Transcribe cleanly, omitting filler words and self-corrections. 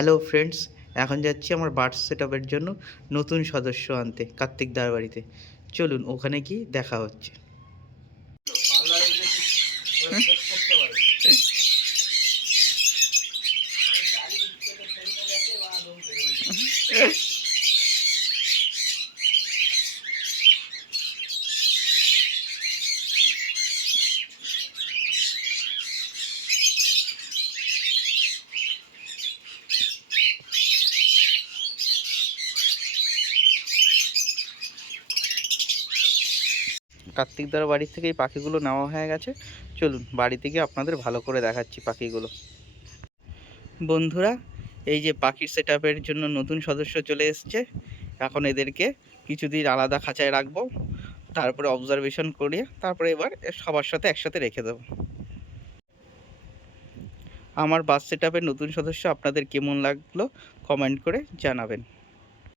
Hello friends, এখন যাচ্ছি আমার বার্ড সেটআপের জন্য নতুন সদস্য আনতে কার্তিক দার বাড়িতে। চলুন ওখানে গিয়ে দেখা হচ্ছে। কার্তিক দার বাড়ি থেকে এই পাখিগুলো নেওয়া হয়ে গেছে। চলুন বাড়ি থেকে আপনাদের ভালো করে দেখাচ্ছি পাখিগুলো। বন্ধুরা, এই যে পাখির সেটআপের জন্য নতুন সদস্য চলে এসছে। এখন এদেরকে কিছুদিন আলাদা খাঁচায় রাখবো, তারপরে অবজারভেশন করিয়ে তারপরে এবার সবার সাথে একসাথে রেখে দেবো। আমার বাস সেটআপের নতুন সদস্য আপনাদের কেমন লাগলো কমেন্ট করে জানাবেন।